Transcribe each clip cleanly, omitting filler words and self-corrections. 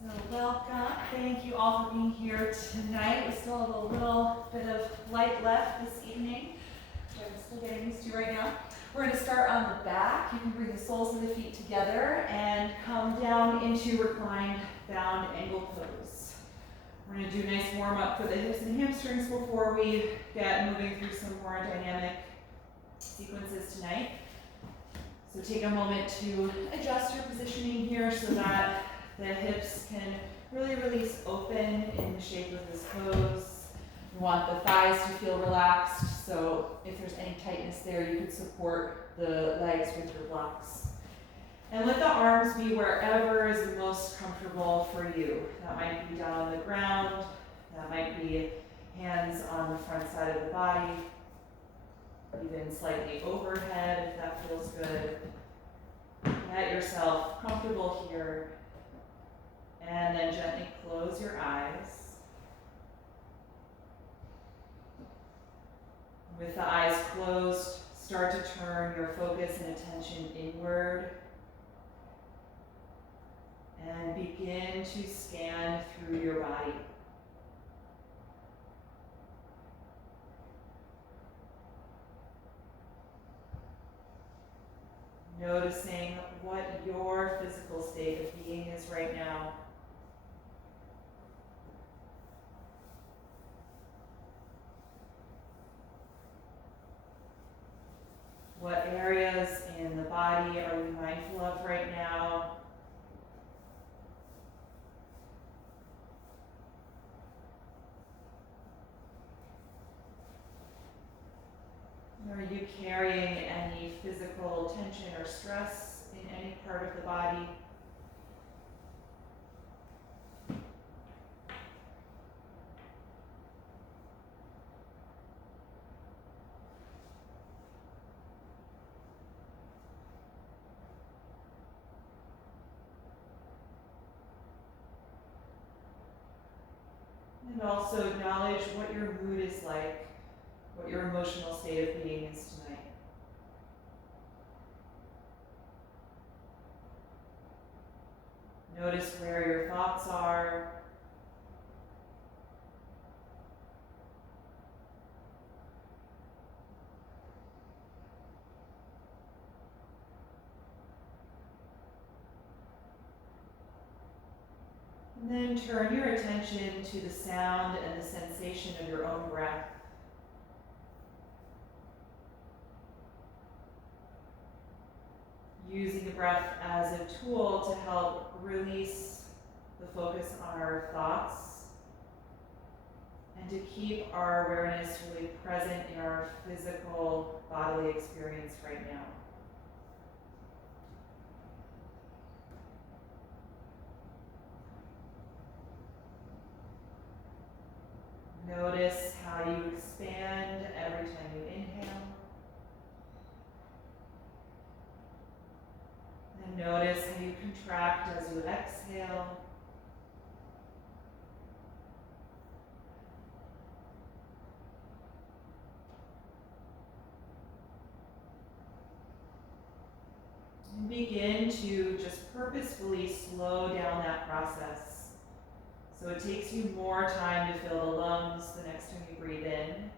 So welcome. Thank you all for being here tonight. We still have a little bit of light left this evening, which I'm still getting used to right now. We're going to start on the back. You can bring the soles of the feet together and come down into reclined bound angle pose. We're going to do a nice warm up for the hips and hamstrings before we get moving through some more dynamic sequences tonight. So take a moment to adjust your positioning here so that the hips can really release open in the shape of this pose. You want the thighs to feel relaxed, so if there's any tightness there, you can support the legs with your blocks. And let the arms be wherever is the most comfortable for you. That might be down on the ground, that might be hands on the front side of the body, even slightly overhead if that feels good. Get yourself comfortable here. And then gently close your eyes. With the eyes closed, start to turn your focus and attention inward. And begin to scan through your body. Noticing what your physical state of being is right now. What areas in the body are we mindful of right now? Are you carrying any physical tension or stress in any part of the body? And also acknowledge what your mood is like, what your emotional state of being is tonight. Notice where your thoughts are. And then turn your attention to the sound and the sensation of your own breath. Using the breath as a tool to help release the focus on our thoughts and to keep our awareness really present in our physical bodily experience right now. Notice how you expand every time you inhale. And notice how you contract as you exhale. And begin to just purposefully slow down that process. So it takes you more time to fill the lungs the next time you breathe in.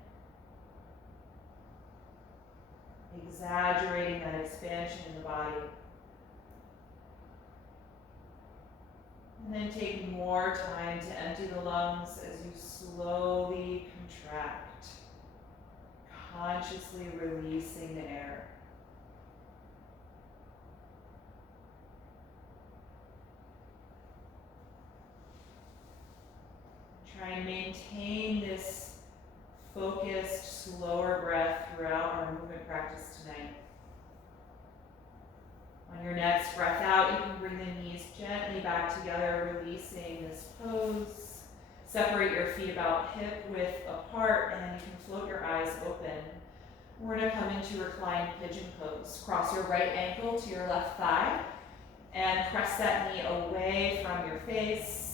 Exaggerating that expansion in the body. And then take more time to empty the lungs as you slowly contract, consciously releasing the air. Try and maintain this focused, slower breath throughout our movement practice tonight. On your next breath out, you can bring the knees gently back together, releasing this pose. Separate your feet about hip width apart, and you can float your eyes open. We're going to come into Reclined Pigeon Pose. Cross your right ankle to your left thigh, and press that knee away from your face.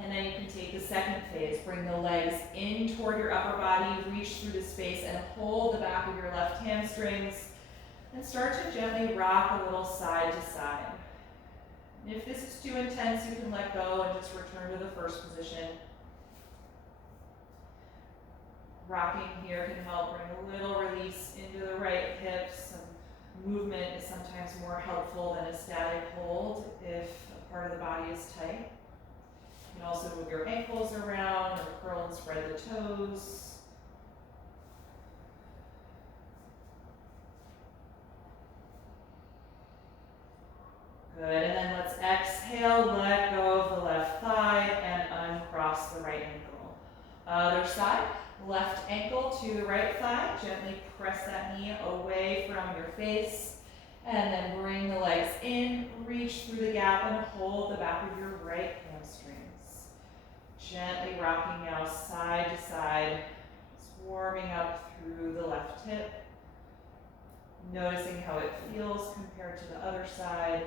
And then you can take the second phase. Bring the legs in toward your upper body, reach through the space, and hold the back of your left hamstrings. And start to gently rock a little side to side. And if this is too intense, you can let go and just return to the first position. Rocking here can help bring a little release into the right hips. Some movement is sometimes more helpful than a static hold if a part of the body is tight. You can also move your ankles around or curl and spread the toes. Good, and then let's exhale, let go of the left thigh and uncross the right ankle. Other side, left ankle to the right thigh. Gently press that knee away from your face. And then bring the legs in, reach through the gap and hold the back of your right hamstrings. Gently rocking now side to side, warming up through the left hip. Noticing how it feels compared to the other side.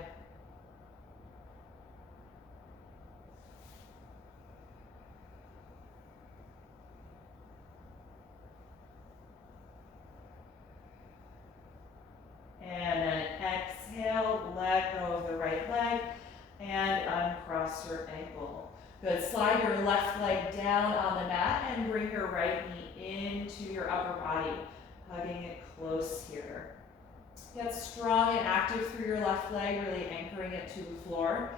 And then exhale, let go of the right leg and uncross your ankle. Good, slide your left leg down on the mat and bring your right knee into your upper body, hugging it close here. Get strong and active through your left leg, really anchoring it to the floor.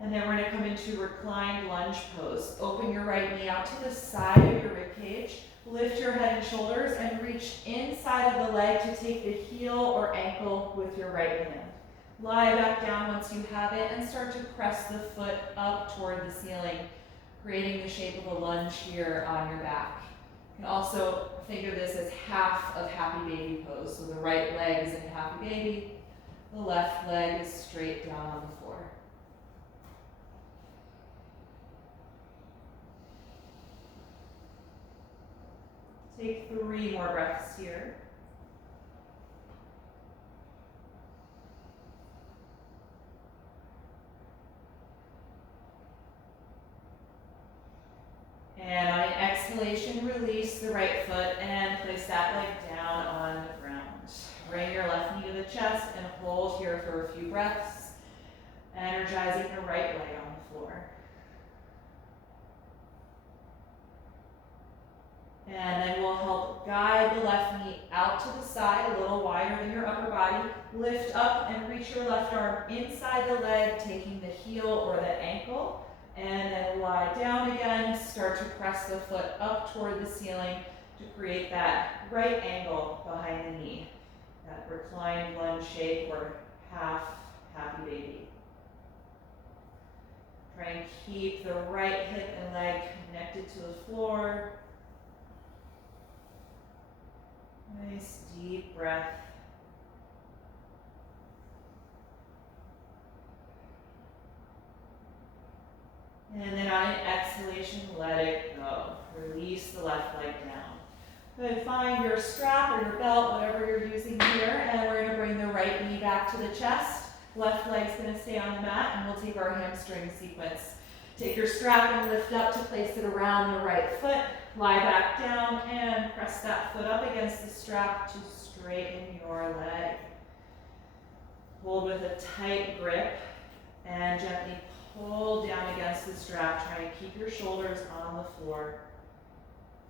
And then we're gonna come into Reclined Lunge Pose. Open your right knee out to the side of your rib cage. Lift your head and shoulders and reach inside of the leg to take the heel or ankle with your right hand. Lie back down once you have it and start to press the foot up toward the ceiling, creating the shape of a lunge here on your back. You can also think of this as half of Happy Baby Pose. So the right leg is in Happy Baby, the left leg is straight down on the floor. Take 3 more breaths here. And on an exhalation, release the right foot and place that leg down on the ground. Bring your left knee to the chest and hold here for a few breaths, energizing the right leg on the floor. And then we'll help guide the left knee out to the side, a little wider than your upper body. Lift up and reach your left arm inside the leg, taking the heel or the ankle. And then lie down again. Start to press the foot up toward the ceiling to create that right angle behind the knee. That reclined lunge shape or half Happy Baby. Try and keep the right hip and leg connected to the floor. Nice deep breath. And then on an exhalation, let it go. Release the left leg down. Good, find your strap or your belt, whatever you're using here, and we're gonna bring the right knee back to the chest. Left leg's gonna stay on the mat, and we'll take our hamstring sequence. Take your strap and lift up to place it around the right foot. Lie back down and press that foot up against the strap to straighten your leg. Hold with a tight grip and gently pull down against the strap. Try to keep your shoulders on the floor.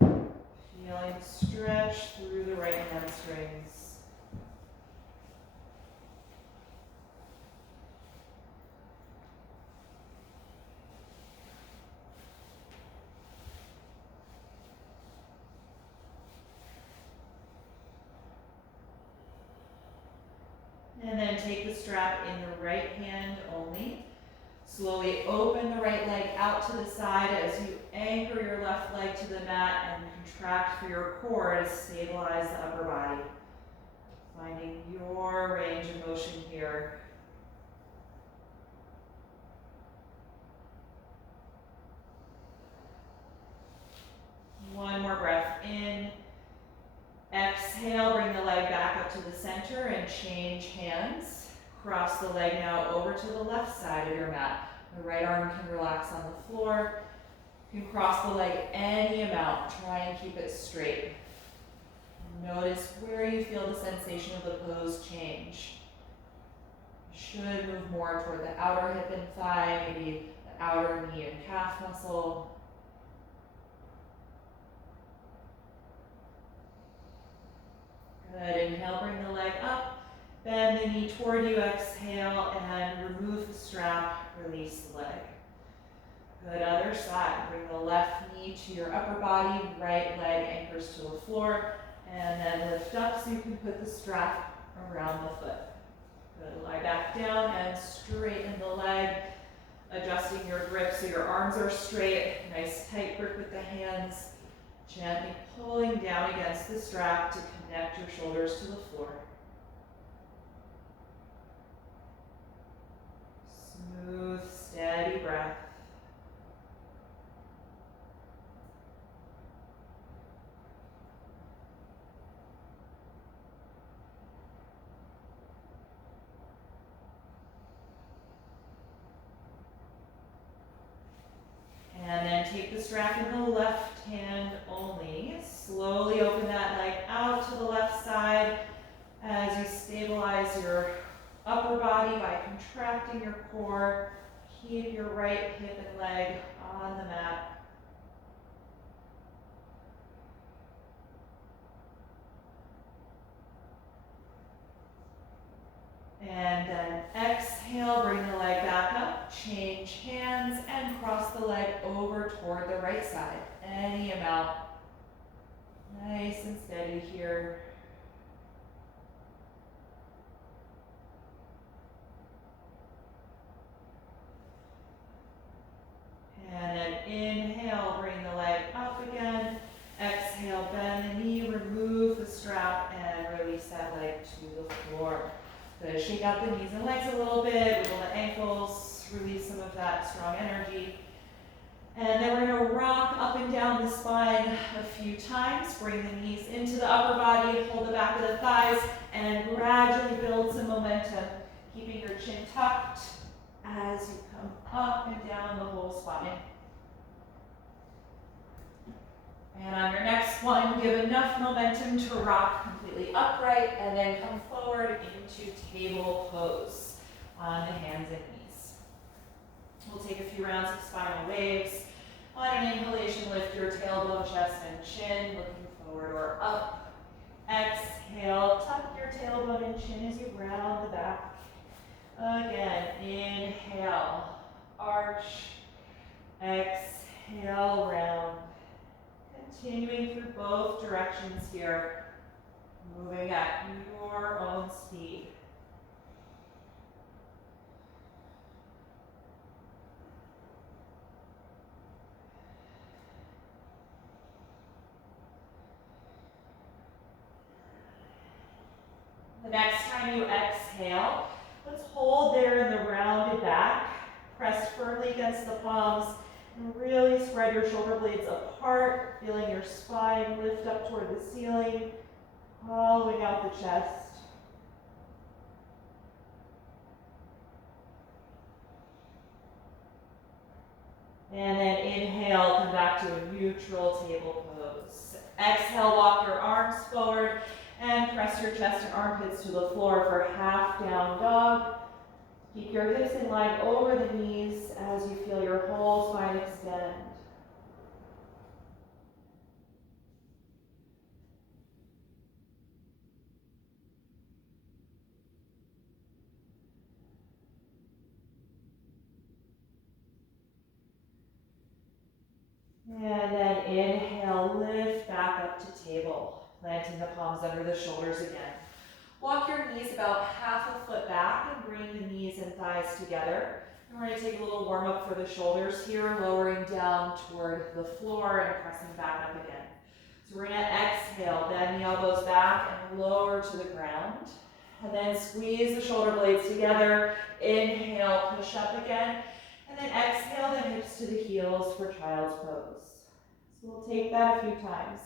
Feeling stretch through the right hamstrings. And then take the strap in the right hand only. Slowly open the right leg out to the side as you anchor your left leg to the mat and contract for your core to stabilize the upper body. Finding your range of motion here. One more breath in. Exhale, bring the leg back up to the center and change hands. Cross the leg now over to the left side of your mat. The right arm can relax on the floor. You can cross the leg any amount. Try and keep it straight. Notice where you feel the sensation of the pose change. should move more toward the outer hip and thigh, maybe the outer knee and calf muscle. Good, inhale, bring the leg up, bend the knee toward you, exhale, and remove the strap, release the leg. Good, other side, bring the left knee to your upper body, right leg anchors to the floor, and then lift up so you can put the strap around the foot. Good, lie back down and straighten the leg, adjusting your grip so your arms are straight, nice tight grip with the hands, gently pulling down against the strap to connect your shoulders to the floor. Smooth, steady breath. And then take the strap in the left hand only. Slowly open that leg out to the left side as you stabilize your upper body by contracting your core. Keep your right hip and leg on the mat. And then exhale, bring the leg back up, change hands, and cross the leg over toward the right side. Any amount. Nice and steady here. And then inhale, bring the leg up again. Exhale, bend the knee, remove the strap, and release that leg to the floor. Good, shake out the knees and legs a little bit, wiggle the ankles, release some of that strong energy. And then we're gonna rock up and down the spine a few times. Bring the knees into the upper body, hold the back of the thighs, and gradually build some momentum, keeping your chin tucked as you come up and down the whole spine. And on your next one, give enough momentum to rock completely upright and then come forward into table pose on the hands and knees. We'll take a few rounds of spinal waves. On an inhalation, lift your tailbone, chest, and chin, looking forward or up. Exhale, tuck your tailbone and chin as you round the back. Again, inhale, arch. Exhale, round. Continuing through both directions here, moving at your own speed. The next time you exhale, let's hold there in the rounded back. Press firmly against the palms and really spread your shoulder blades apart, feeling your spine lift up toward the ceiling, hollowing out the chest. And then inhale, come back to a neutral table pose. Exhale, walk your arms forward and press your chest and armpits to the floor for half down dog. Keep your hips in line over the knees as you feel your whole spine extend. And then inhale, lift back up to table, planting the palms under the shoulders again. Walk your knees about half a foot back and bring the knees and thighs together. And we're going to take a little warm up for the shoulders here, lowering down toward the floor and pressing back up again. So we're going to exhale, bend the elbows back and lower to the ground. And then squeeze the shoulder blades together. Inhale, push up again. And then exhale the hips to the heels for child's pose. So we'll take that a few times.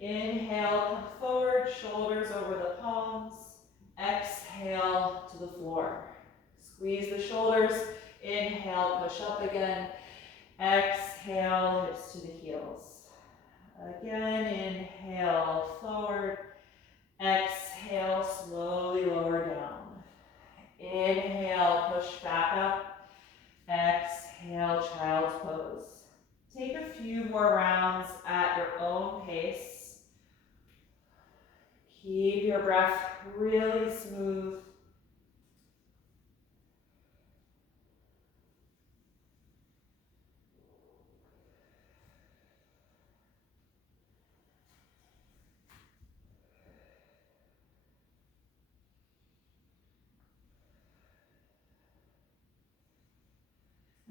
Inhale, come forward, shoulders over the palms. Exhale to the floor. Squeeze the shoulders. Inhale, push up again. Exhale, hips to the heels. Again, inhale, forward. Exhale, slowly lower down. Inhale, push back up. Exhale, child's pose. Take a few more rounds at your own pace. Keep your breath really smooth.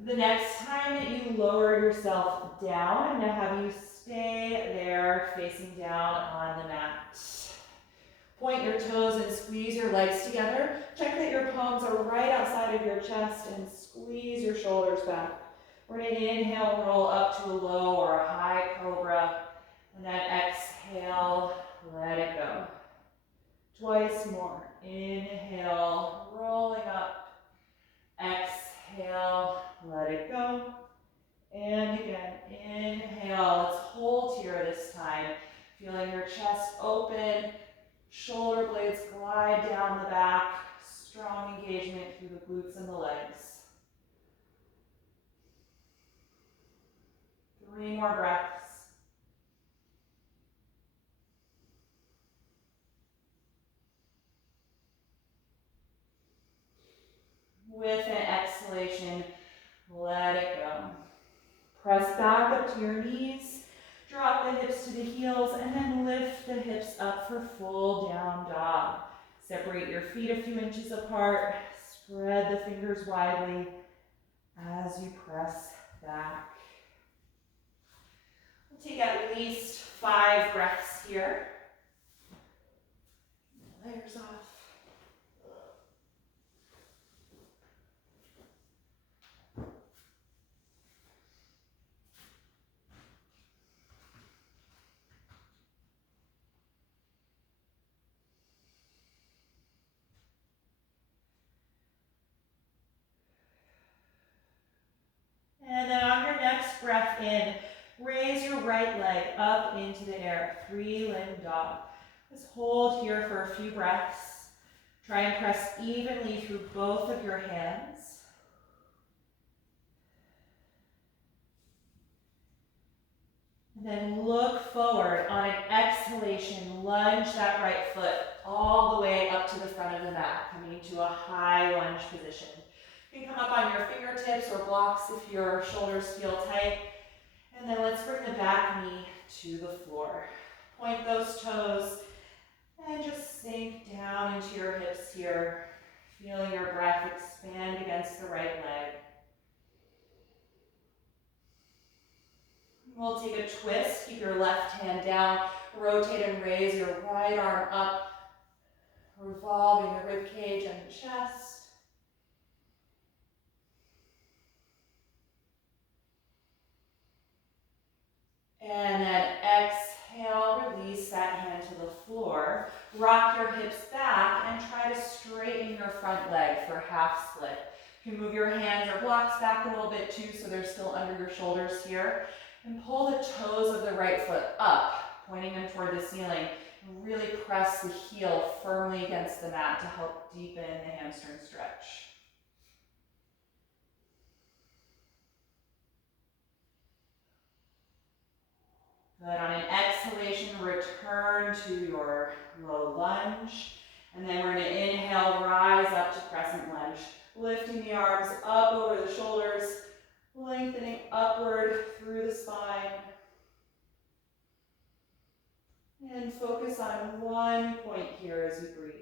The next time that you lower yourself down, I'm going to have you stay there facing down on the mat. Point your toes and squeeze your legs together. Check that your palms are right outside of your chest and squeeze your shoulders back. We're going to inhale, roll up to a low or a high cobra, and then exhale, let it go. Twice more. Inhale, rolling up. Exhale, let it go. And again, inhale. Let's hold here this time. Feeling your chest open, shoulder blades glide down the back, strong engagement through the glutes and the legs. 3 more breaths. With an exhalation, let it go. Press back up to your knees, drop the hips to the heels, and then lift the hips up for full down dog. Separate your feet a few inches apart, spread the fingers widely as you press back. We'll take at least 5 breaths here. Layers off. And then on your next breath in, raise your right leg up into the air, 3-limb dog. Just hold here for a few breaths. Try and press evenly through both of your hands. And then look forward. On an exhalation, lunge that right foot all the way up to the front of the mat, coming to a high lunge position. You can come up on your fingertips or blocks if your shoulders feel tight. And then let's bring the back knee to the floor. Point those toes and just sink down into your hips here. Feeling your breath expand against the right leg. We'll take a twist. Keep your left hand down. Rotate and raise your right arm up, revolving the rib cage and the chest. And then exhale, release that hand to the floor. Rock your hips back and try to straighten your front leg for half split. You can move your hands or blocks back a little bit too so they're still under your shoulders here. And pull the toes of the right foot up, pointing them toward the ceiling. And really press the heel firmly against the mat to help deepen the hamstring stretch. Good. On an exhalation, return to your low lunge. And then we're going to inhale, rise up to crescent lunge. Lifting the arms up over the shoulders, lengthening upward through the spine. And focus on one point here as you breathe.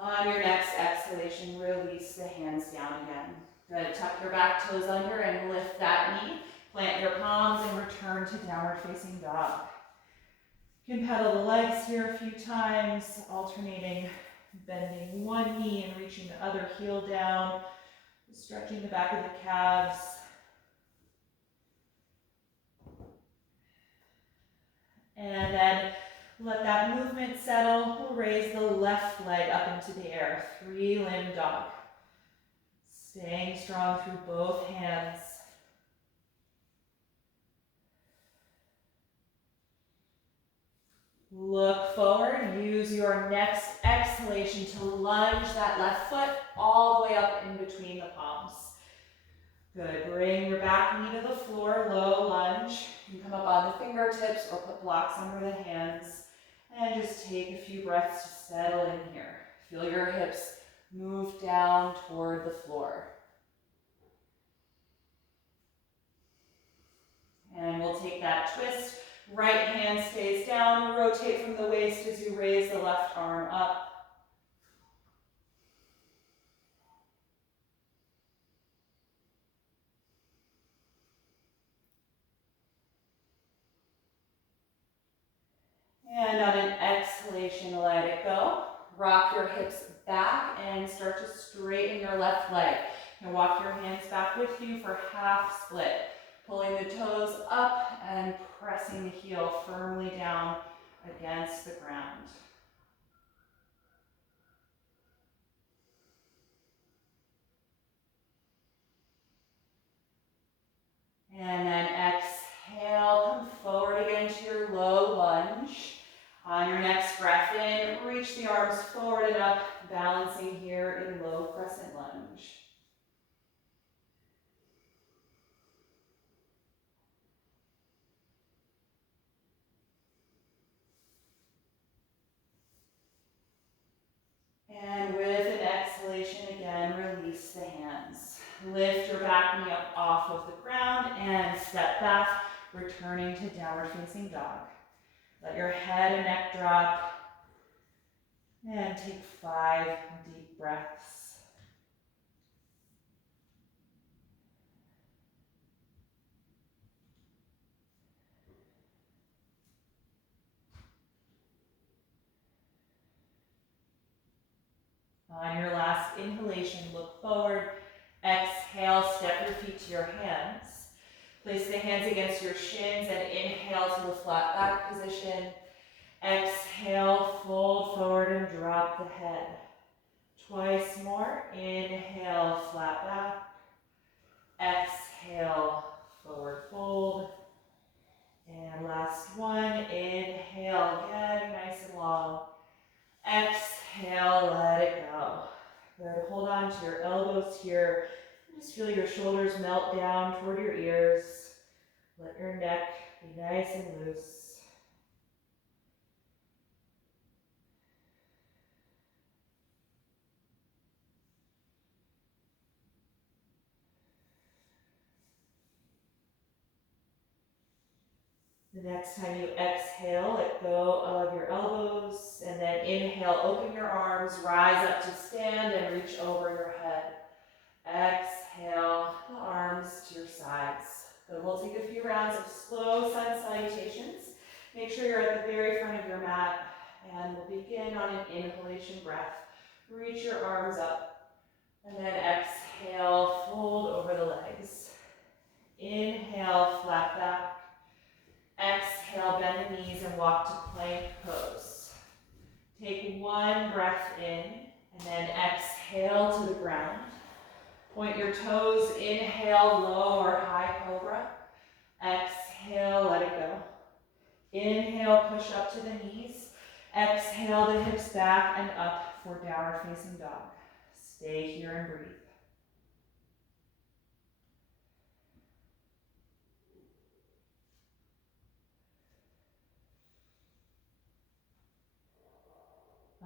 On your next exhalation, release the hands down again. Good. Tuck your back toes under and lift that knee. Plant your palms and return to downward facing dog. You can pedal the legs here a few times, alternating bending one knee and reaching the other heel down, stretching the back of the calves. And then let that movement settle. We'll raise the left leg up into the air, 3-limb dog. Staying strong through both hands. Look forward. Use your next exhalation to lunge that left foot all the way up in between the palms. Good. Bring your back knee to the floor, low lunge. You can come up on the fingertips or put blocks under the hands. And just take a few breaths to settle in here. Feel your hips move down toward the floor. And we'll take that twist. Right hand stays down. Rotate from the waist as you raise the left arm up. And on an exhalation, let it go. Rock your hips back and start to straighten your left leg. Now walk your hands back with you for half split. Pulling the toes up and pressing the heel firmly down against the ground. And then exhale, come forward again to your low lunge. On your next breath in, reach the arms forward and up, balancing here in low crescent lunge. And with an exhalation again, release the hands. Lift your back knee up off of the ground and step back, returning to downward facing dog. Let your head and neck drop. And take 5 deep breaths. On your last inhalation, look forward. Exhale, step your feet to your hands. Place the hands against your shins and inhale to the flat back position. Exhale, fold forward and drop the head. Twice more. Inhale, flat back. Exhale, forward fold. And last one. Inhale, getting nice and long. Exhale, let it go. Good. Hold on to your elbows here. Just feel your shoulders melt down toward your ears. Let your neck be nice and loose. The next time you exhale, let go of your elbows, and then inhale, open your arms, rise up to stand and reach over your head. Exhale, the arms to your sides. Good. We'll take a few rounds of slow Sun Salutations. Make sure you're at the very front of your mat, and we'll begin on an inhalation breath. Reach your arms up, and then exhale, fold over the legs. Inhale, flat back. Exhale, bend the knees and walk to plank pose. Take 1 breath in, and then exhale to the ground. Point your toes, inhale, low or high cobra. Exhale, let it go. Inhale, push up to the knees. Exhale, the hips back and up for downward facing dog. Stay here and breathe.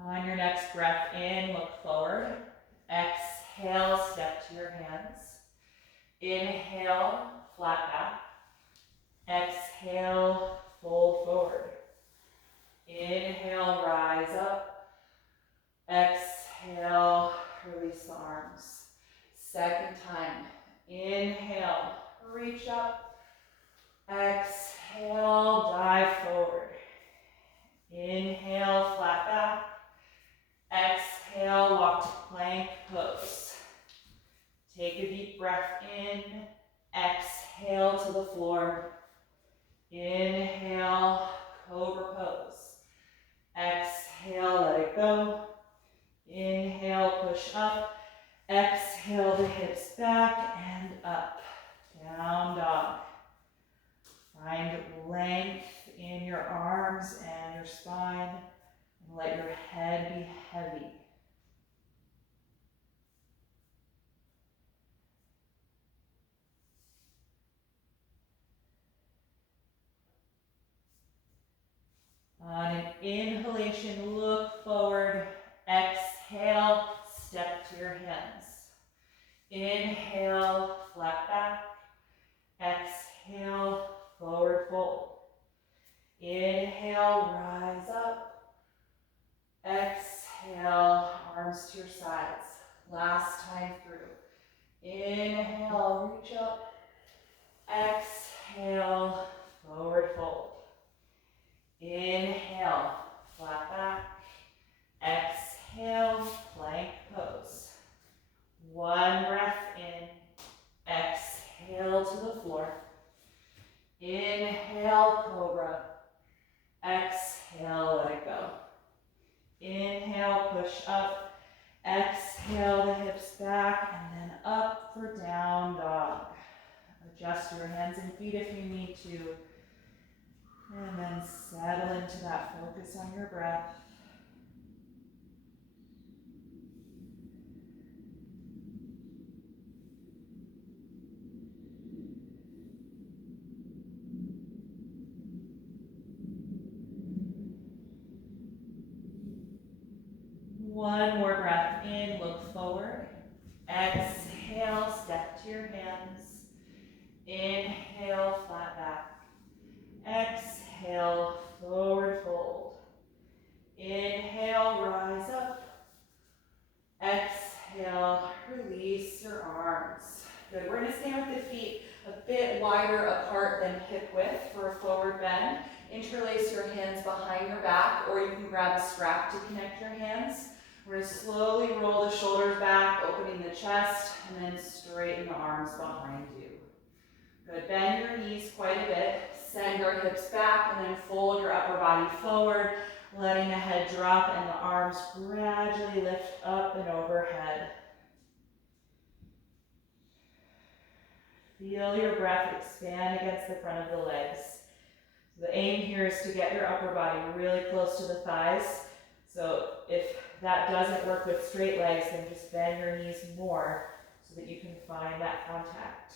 On your next breath in, look forward. Exhale, step to your hands. Inhale, flat back. Exhale, fold forward. Inhale, rise up. Exhale, release the arms. Second time. Inhale, reach up. Exhale, dive forward. Inhale, flat back. Exhale, walk to plank pose. Take a deep breath in. Exhale to the floor. Inhale, Cobra pose. Exhale, let it go. Inhale, push up. Exhale, the hips back and up. Down dog. Find length in your arms and your spine. inhalation, look forward. Exhale, step to your hands. Inhale, flat back. Exhale, forward fold. Inhale, rise up. Exhale, arms to your sides. Last time through. Inhale, reach up. Exhale, forward fold. Inhale, flat back. Exhale, plank pose. One breath in. Exhale to the floor. Inhale, Cobra. Exhale, let it go. Inhale, push up. Exhale, the hips back, and then up for down dog. Adjust your hands and feet if you need to. And then settle into that focus on your breath. One more breath in, look forward. Exhale, step to your hands. Inhale, flat back. Exhale, forward fold. Inhale, rise up. Exhale, release your arms. Good, we're gonna stand with the feet a bit wider apart than hip width for a forward bend. Interlace your hands behind your back, or you can grab a strap to connect your hands. We're going to slowly roll the shoulders back, opening the chest, and then straighten the arms behind you. Good, bend your knees quite a bit. Send your hips back, and then fold your upper body forward, letting the head drop and the arms gradually lift up and overhead. Feel your breath expand against the front of the legs. The aim here is to get your upper body really close to the thighs. So if that doesn't work with straight legs, then just bend your knees more so that you can find that contact.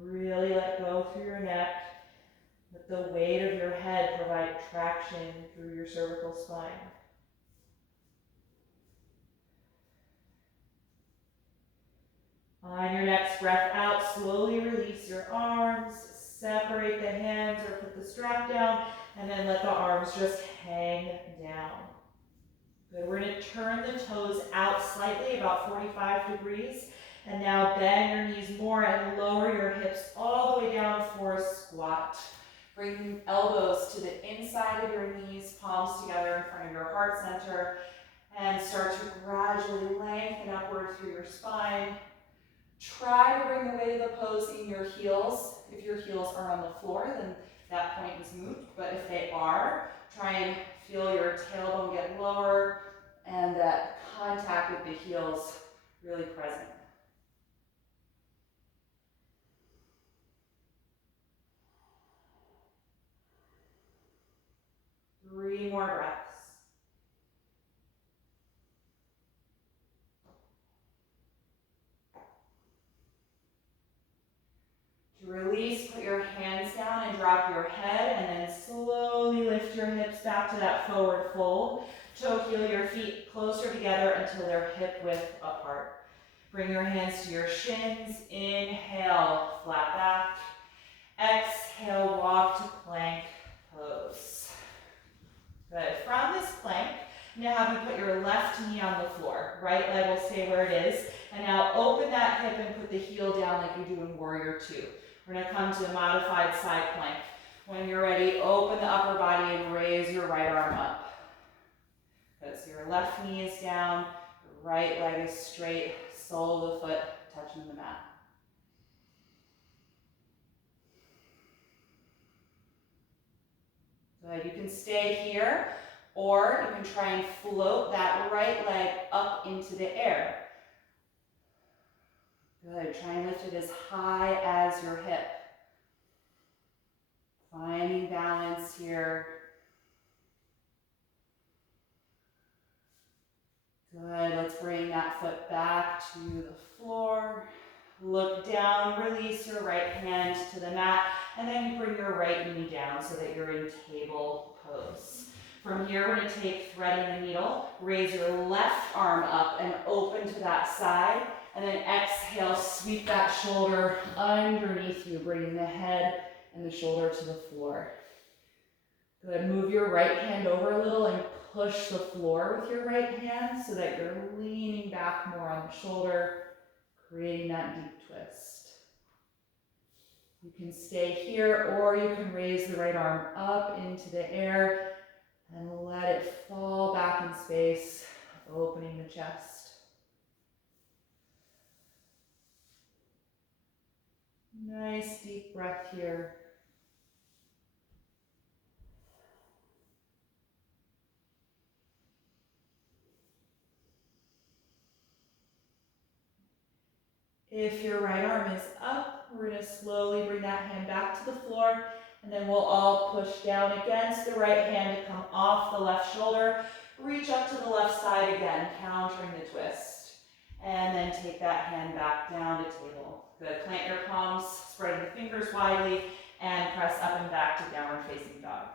Really let go through your neck. Let the weight of your head provide traction through your cervical spine. On your next breath out, slowly release your arms, separate the hands or put the strap down, and then let the arms just hang down. Good, we're gonna turn the toes out slightly, about 45 degrees, and now bend your knees more and lower your hips all the way down for a squat. Bring elbows to the inside of your knees, palms together in front of your heart center, and start to gradually lengthen upward through your spine. Try to bring the weight of the pose in your heels. If your heels are on the floor, then that point is moot. But if they are, try and feel your tailbone get lower and that contact with the heels really present. Three more breaths. To release, put your hands down and drop your head, and then slowly lift your hips back to that forward fold. Toe heel your feet closer together until they're hip width apart. Bring your hands to your shins. Inhale, flat back. Exhale, walk to plank pose. Good. From this plank, now have you put your left knee on the floor. Right leg will stay where it is. And now open that hip and put the heel down like you do in Warrior Two. We're going to come to a modified side plank. When you're ready, open the upper body and raise your right arm up. Good. So your left knee is down, your right leg is straight, sole of the foot touching the mat. Good. You can stay here, or you can try and float that right leg up into the air. Good. Try and lift it as high as your hip. Finding balance here. Good. Let's bring that foot back to the floor. Look down, release your right hand to the mat, and then you bring your right knee down so that you're in table pose. From here, we're going to take threading the needle, raise your left arm up and open to that side, and then exhale, sweep that shoulder underneath you, bringing the head and the shoulder to the floor. Good, move your right hand over a little and push the floor with your right hand so that you're leaning back more on the shoulder, creating that deep twist. You can stay here, or you can raise the right arm up into the air and let it fall back in space, opening the chest. Nice deep breath here. If your right arm is up, we're going to slowly bring that hand back to the floor, and then we'll all push down against the right hand to come off the left shoulder. Reach up to the left side again, countering the twist. And then take that hand back down to table. Good. Plant your palms, spreading the fingers widely, and press up and back to downward facing dog.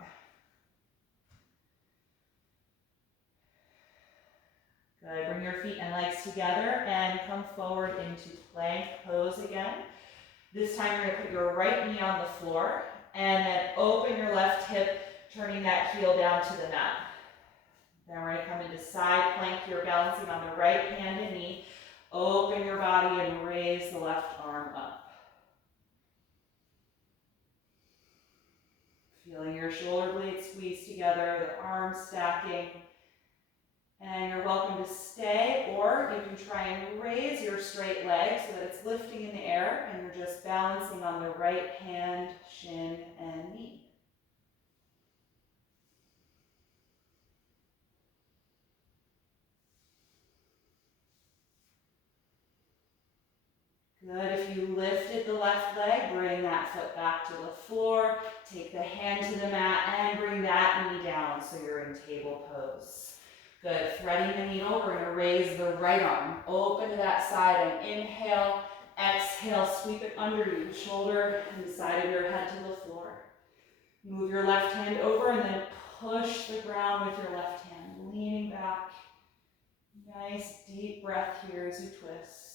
Good. Bring your feet and legs together and come forward into plank pose again. This time you're going to put your right knee on the floor and then open your left hip, turning that heel down to the mat. Then we're going to come into side plank. You're balancing on the right hand and knee. Open your body and raise the left arm up. Feeling your shoulder blades squeeze together, the arms stacking. And you're welcome to stay, or you can try and raise your straight leg so that it's lifting in the air and you're just balancing on the right hand, shin, and knee. Good. If you lifted the left leg, bring that foot back to the floor. Take the hand to the mat and bring that knee down so you're in table pose. Good. Threading the needle, we're going to raise the right arm. Open to that side and inhale. Exhale, sweep it under you. Shoulder and the side of your head to the floor. Move your left hand over and then push the ground with your left hand. Leaning back. Nice deep breath here as you twist.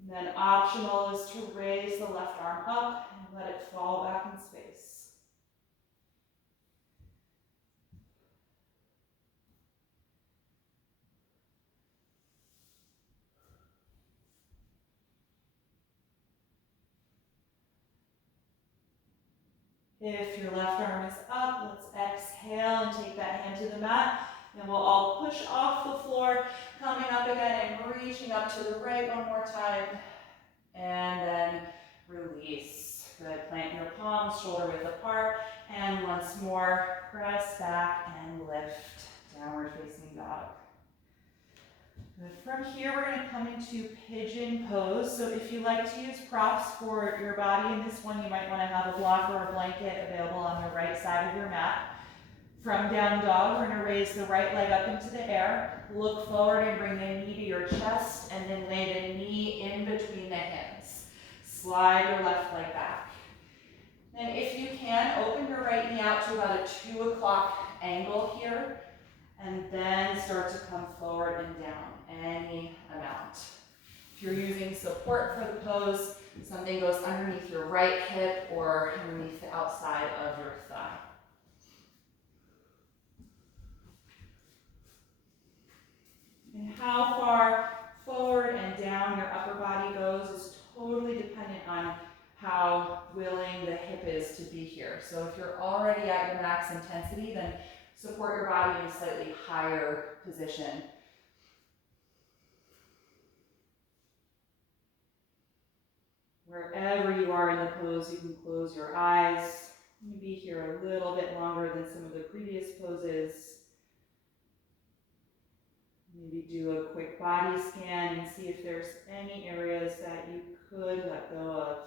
And then optional is to raise the left arm up and let it fall back in space. If your left arm is up, let's exhale and take that hand to the mat. Then we'll all push off the floor, coming up again and reaching up to the right one more time. And then release. Good. Plant your palms, shoulder width apart. And once more, press back and lift. Downward facing dog. Good. From here, we're going to come into Pigeon Pose. So if you like to use props for your body in this one, you might want to have a block or a blanket available on the right side of your mat. From down dog, we're going to raise the right leg up into the air. Look forward and bring the knee to your chest, and then lay the knee in between the hands. Slide your left leg back. And if you can, open your right knee out to about a 2 o'clock angle here, and then start to come forward and down any amount. If you're using support for the pose, something goes underneath your right hip or underneath the outside of your thigh. And how far forward and down your upper body goes is totally dependent on how willing the hip is to be here. So if you're already at your max intensity, then support your body in a slightly higher position. Wherever you are in the pose, you can close your eyes. You can be here a little bit longer than some of the previous poses. Maybe do a quick body scan and see if there's any areas that you could let go of.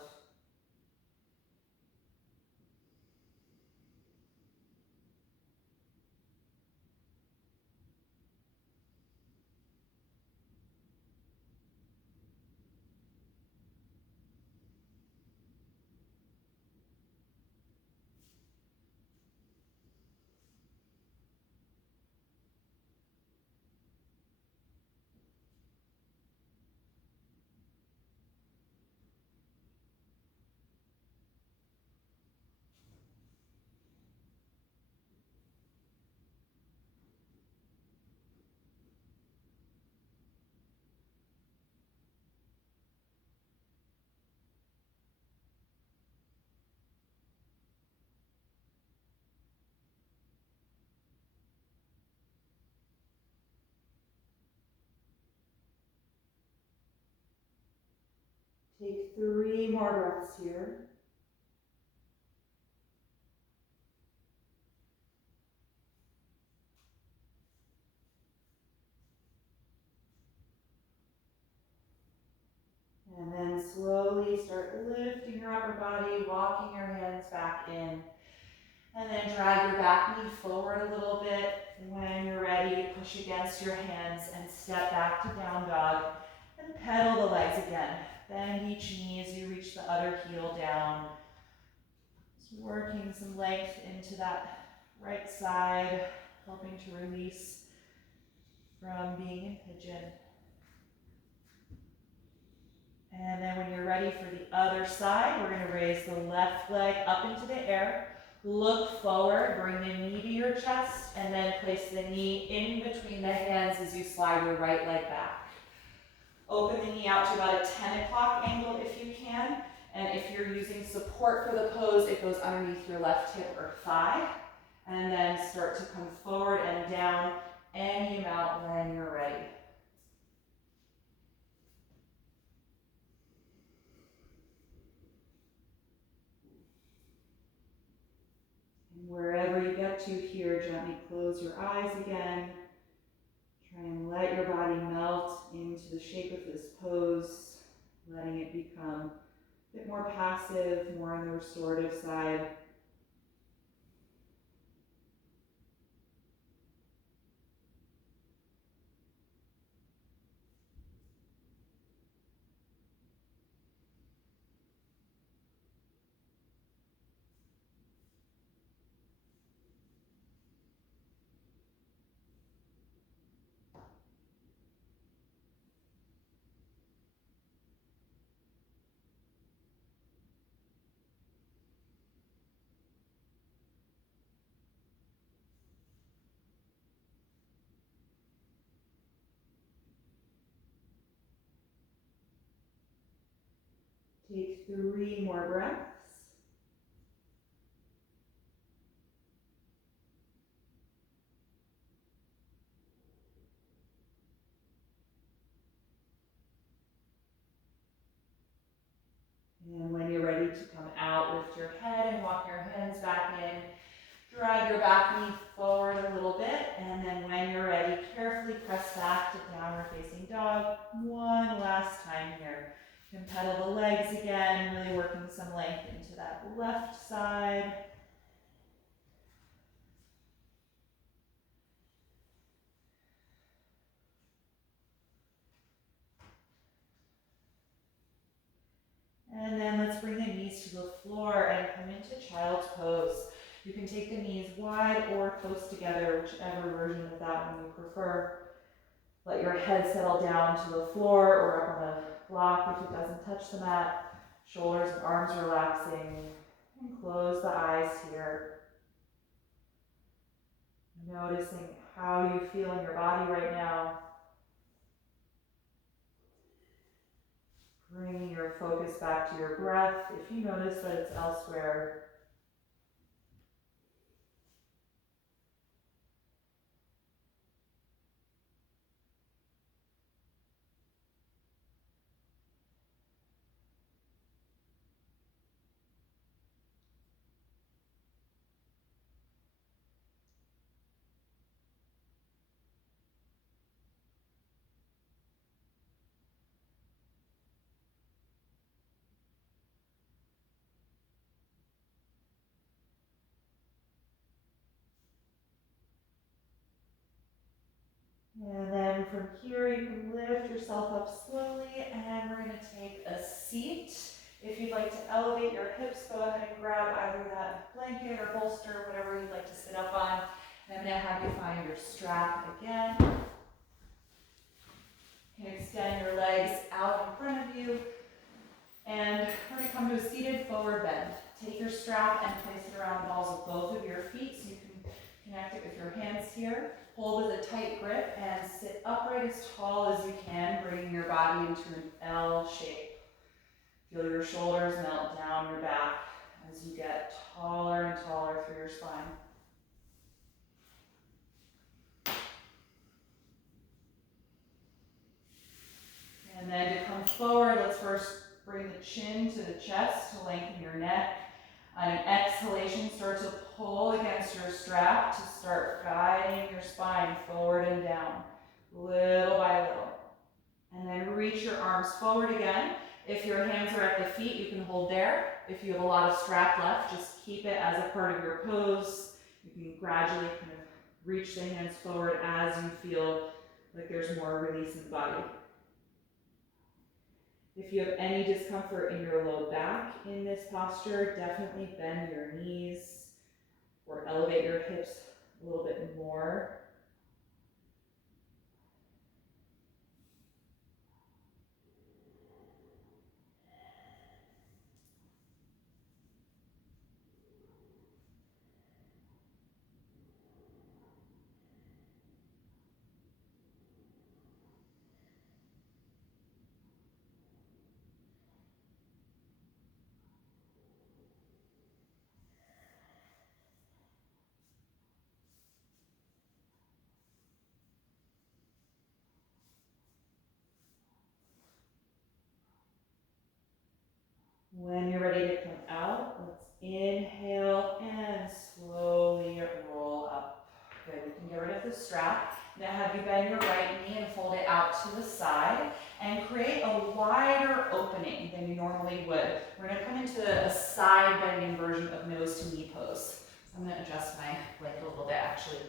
Take 3 more breaths here. And then slowly start lifting your upper body, walking your hands back in. And then drag your back knee forward a little bit. When you're ready, push against your hands and step back to down dog. And pedal the legs again. Bend each knee as you reach the other heel down. Just working some length into that right side, helping to release from being in pigeon. And then when you're ready for the other side, we're going to raise the left leg up into the air. Look forward, bring the knee to your chest, and then place the knee in between the hands as you slide your right leg back. Open the knee out to about a 10 o'clock angle if you can. And if you're using support for the pose, it goes underneath your left hip or thigh. And then start to come forward and down any amount when you're ready. And wherever you get to here, gently close your eyes again. Try and let your body melt into the shape of this pose, letting it become a bit more passive, more on the restorative side. Take 3 more breaths. And when you're ready to come out, lift your head and walk your hands back in. Drag your back knee forward a little bit, and then when you're ready, carefully press back to downward facing dog. One last time here. You can pedal the legs again, really working some length into that left side. And then let's bring the knees to the floor and come into Child's Pose. You can take the knees wide or close together, whichever version of that one you prefer. Let your head settle down to the floor or up on a block if it doesn't touch the mat. Shoulders and arms relaxing. And close the eyes here. Noticing how you feel in your body right now. Bringing your focus back to your breath if you notice that it's elsewhere. And then from here, you can lift yourself up slowly, and we're going to take a seat. If you'd like to elevate your hips, go ahead and grab either that blanket or bolster, whatever you'd like to sit up on. And I'm going to have you find your strap again. You can extend your legs out in front of you. And we're going to come to a seated forward bend. Take your strap and place it around the balls of both of your feet so you can connect it with your hands here. Hold with a tight grip and sit upright as tall as you can, bringing your body into an L shape. Feel your shoulders melt down your back as you get taller and taller through your spine. And then to come forward, let's first Bring the chin to the chest to lengthen your neck. On an exhalation, start to pull against your strap to start guiding your spine forward and down, little by little. And then reach your arms forward again. If your hands are at the feet, you can hold there. If you have a lot of strap left, just keep it as a part of your pose. You can gradually kind of reach the hands forward as you feel like there's more release in the body. If you have any discomfort in your low back in this posture, definitely bend your knees or elevate your hips a little bit more. When you're ready to come out, let's inhale and slowly roll up. Good, we can get rid of the strap. Now have you bend your right knee and fold it out to the side and create a wider opening than you normally would. We're gonna come into a side bending version of nose to knee pose. So I'm gonna adjust my leg a little bit actually.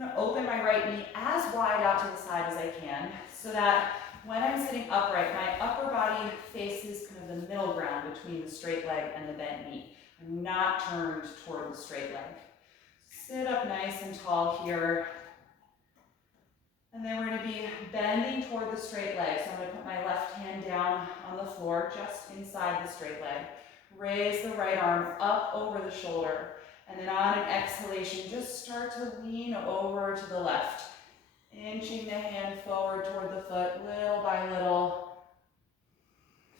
I'm gonna open my right knee as wide out to the side as I can so that when I'm sitting upright, my upper body faces kind of the middle ground between the straight leg and the bent knee. I'm not turned toward the straight leg. Sit up nice and tall here. And then we're going to be bending toward the straight leg. So I'm going to put my left hand down on the floor just inside the straight leg. Raise the right arm up over the shoulder. And then on an exhalation, just start to lean over to the left. Inching the hand forward toward the foot, little by little.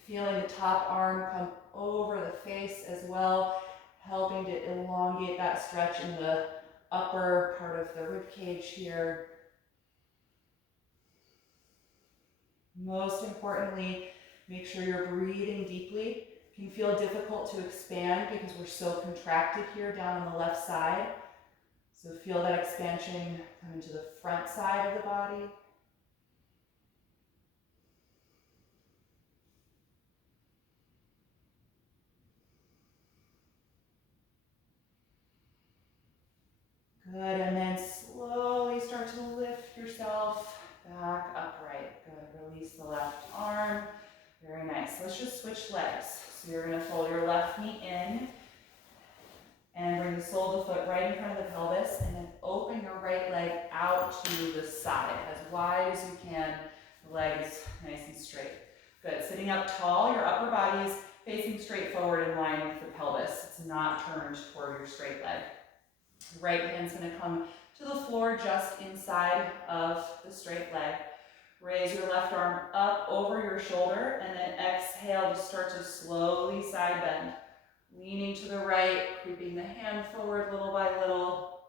Feeling the top arm come over the face as well, helping to elongate that stretch in the upper part of the rib cage here. Most importantly, make sure you're breathing deeply. It can feel difficult to expand because we're so contracted here down on the left side. So feel that expansion come into the front side of the body. Good, and then slowly start to lift yourself back upright. Good, release the left arm. Very nice. Let's just switch legs. So you're gonna fold your left knee in and bring the sole of the foot right in front of the pelvis, and then open your right leg out to the side, as wide as you can. The leg is nice and straight. Good, sitting up tall, your upper body is facing straight forward in line with the pelvis. It's not turned toward your straight leg. The right hand's gonna come to the floor just inside of the straight leg. Raise your left arm up over your shoulder, and then exhale to start to slowly side bend. Leaning to the right, creeping the hand forward little by little.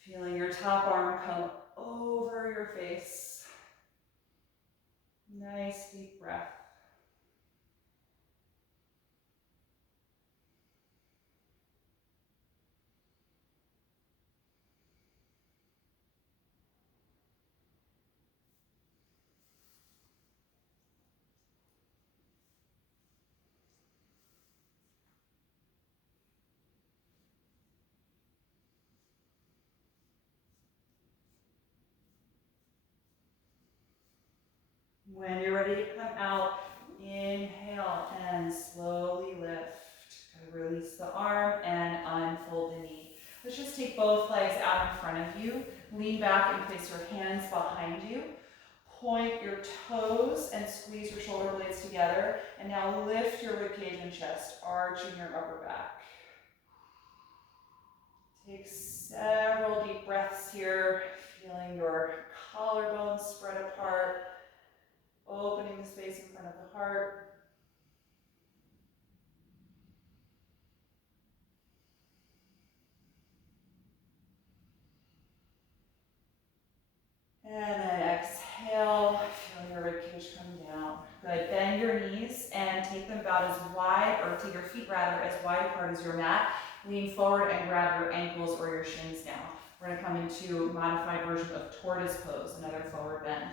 Feeling your top arm come over your face. Nice deep breath. When you're ready to come out, inhale and slowly lift. Release the arm and unfold the knee. Let's just take both legs out in front of you. Lean back and place your hands behind you. Point your toes and squeeze your shoulder blades together. And now lift your ribcage and chest, arching your upper back. Take several deep breaths here, feeling your collarbones spread apart. Opening the space in front of the heart. And then exhale, feel your ribcage come down. Good, bend your knee about as wide, or take your feet rather, as wide apart as your mat. Lean forward and grab your ankles or your shins now. We're going to come into a modified version of Tortoise Pose, another forward bend.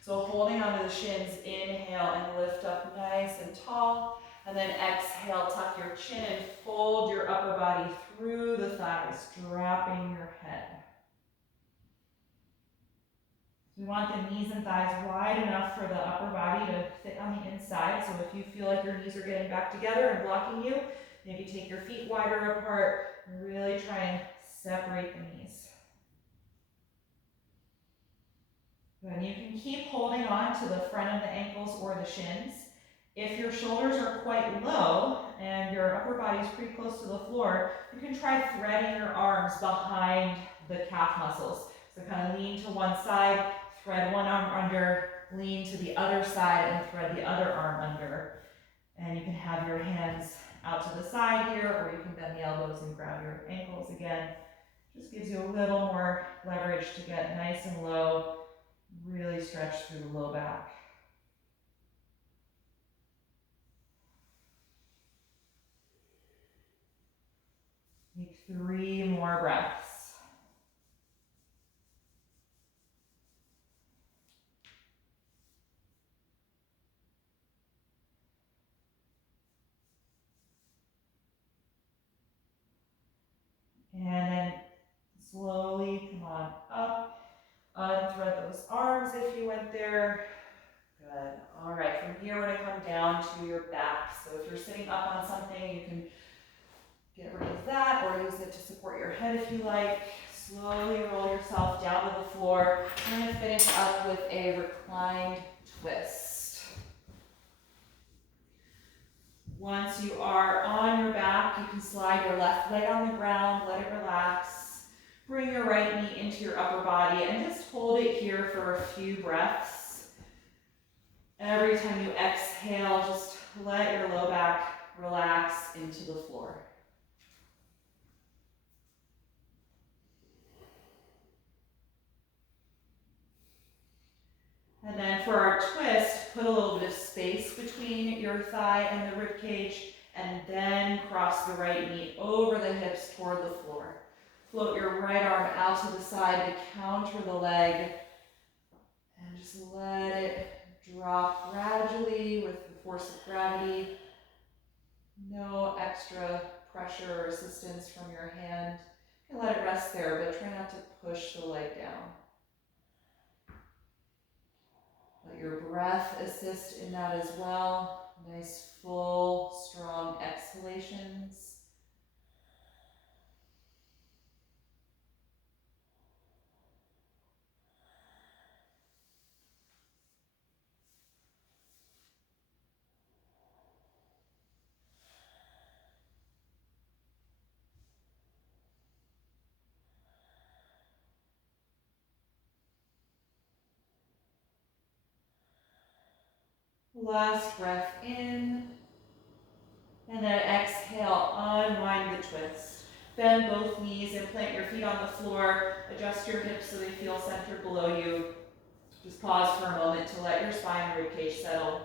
So holding onto the shins, inhale and lift up nice and tall. And then exhale, tuck your chin and fold your upper body through the thighs, dropping your head. We want the knees and thighs wide enough for the upper body to fit on the inside. So if you feel like your knees are getting back together and blocking you, maybe take your feet wider apart and really try and separate the knees. Good. You can keep holding on to the front of the ankles or the shins. If your shoulders are quite low and your upper body is pretty close to the floor, you can try threading your arms behind the calf muscles. So kind of lean to one side, thread one arm under, lean to the other side and thread the other arm under. And you can have your hands out to the side here, or you can bend the elbows and grab your ankles again. Just gives you a little more leverage to get nice and low, really stretch through the low back. Take 3 more breaths. And then slowly come on up. Unthread those arms if you went there. Good. All right, from here we're going to come down to your back. So if you're sitting up on something, you can get rid of that or use it to support your head if you like. Slowly roll yourself down to the floor. We're going to finish up with a reclined twist. Once you are on your back, you can slide your left leg on the ground, let it relax. Bring your right knee into your upper body and just hold it here for a few breaths. Every time you exhale, just let your low back relax into the floor. And then for our twist, put a little bit of space between your thigh and the rib cage, and then cross the right knee over the hips toward the floor. Float your right arm out to the side to counter the leg, and just let it drop gradually with the force of gravity. No extra pressure or assistance from your hand. You can let it rest there, but try not to push the leg down. Let your breath assist in that as well. Nice, full, strong exhalations. Last breath in, and then exhale, unwind the twist. Bend both knees and plant your feet on the floor. Adjust your hips so they feel centered below you. Just pause for a moment to let your spine and ribcage settle.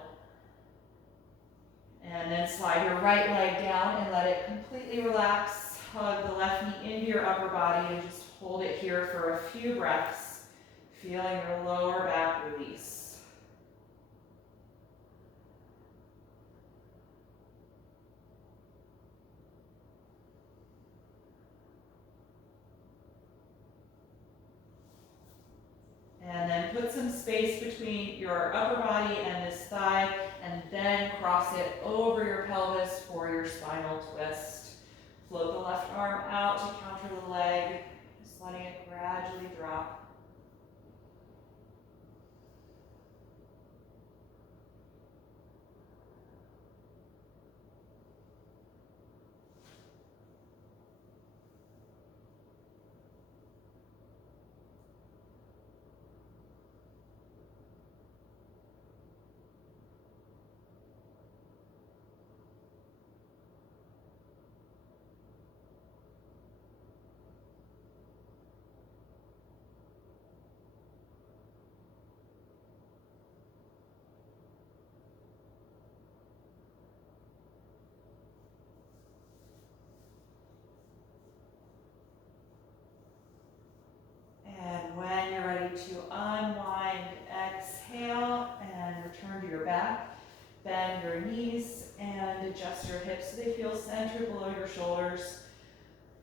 And then slide your right leg down and let it completely relax. Hug the left knee into your upper body and just hold it here for a few breaths, feeling your lower back release. And then put some space between your upper body and this thigh, and then cross it over your pelvis for your spinal twist. Float the left arm out to counter the leg, just letting it gradually drop. adjust your hips so they feel centered below your shoulders.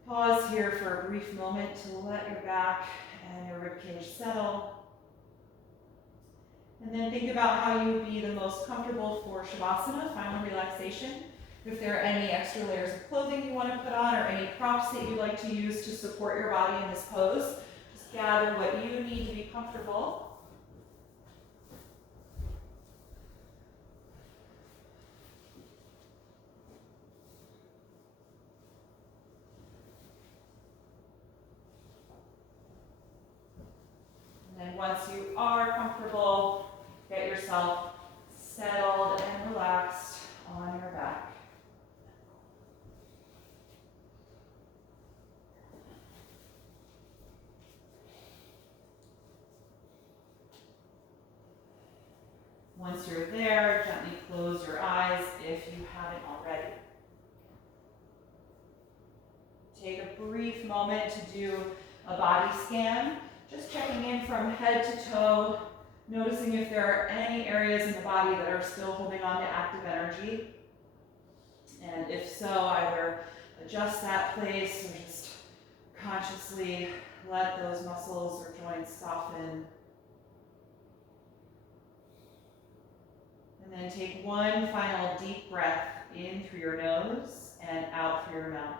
Pause here for a brief moment to let your back and your ribcage settle. And then think about how you would be the most comfortable for Shavasana, final relaxation. If there are any extra layers of clothing you want to put on or any props that you'd like to use to support your body in this pose, just gather what you need to be comfortable. And then once you are comfortable, get yourself settled and relaxed on your back. Once you're there, gently close your eyes if you haven't already. Take a brief moment to do a body scan, just checking in from head to toe, noticing if there are any areas in the body that are still holding on to active energy. And if so, either adjust that place or just consciously let those muscles or joints soften. And then take one final deep breath in through your nose and out through your mouth.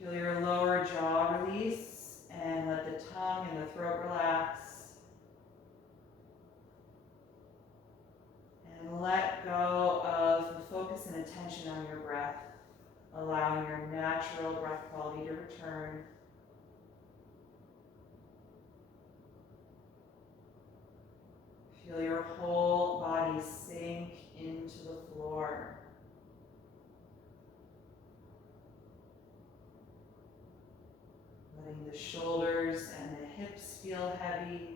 Feel your lower jaw release and let the tongue and the throat relax. And let go of the focus and attention on your breath, allowing your natural breath quality to return. Feel your whole body sink into the floor. Letting the shoulders and the hips feel heavy.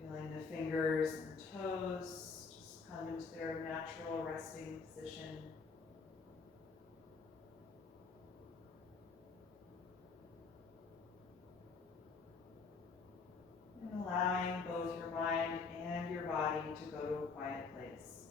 Feeling the fingers and toes just come into their natural resting position. And allowing both your mind and your body to go to a quiet place.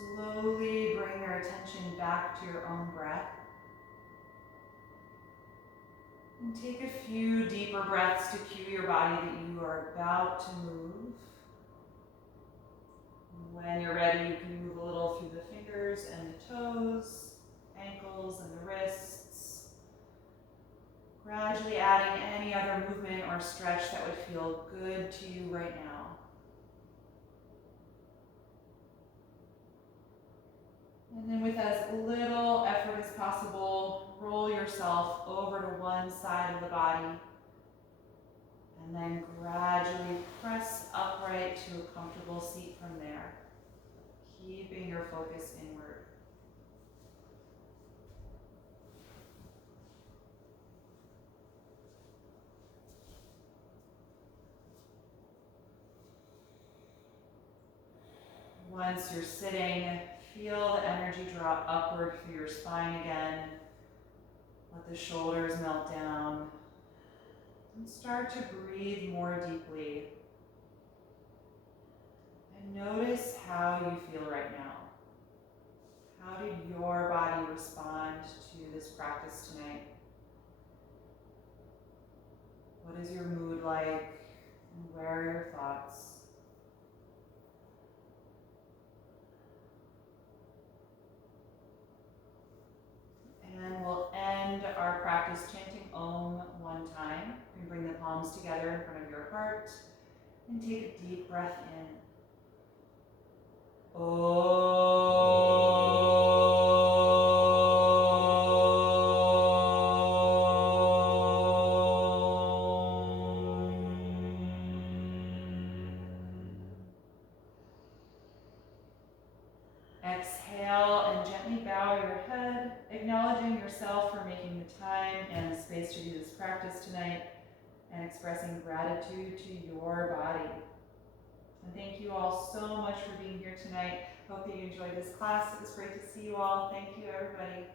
slowly bring your attention back to your own breath. And take a few deeper breaths to cue your body that you are about to move. When you're ready, you can move a little through the fingers and the toes, ankles and the wrists. Gradually adding any other movement or stretch that would feel good to you right now. And then with as little effort as possible, roll yourself over to one side of the body. And then gradually press upright to a comfortable seat from there, keeping your focus inward. Once you're sitting, feel the energy drop upward through your spine again. Let the shoulders melt down. And start to breathe more deeply. And notice how you feel right now. How did your body respond to this practice tonight? What is your mood like? And where are your thoughts? And we'll end our practice chanting Om one time. You can bring the palms together in front of your heart and take a deep breath in. Om. Exhale and gently bow your head, acknowledging yourself for making the time and the space to do this practice tonight, and expressing gratitude to your body. And thank you all so much for being here tonight. Hope that you enjoyed this class. It was great to see you all. Thank you, everybody.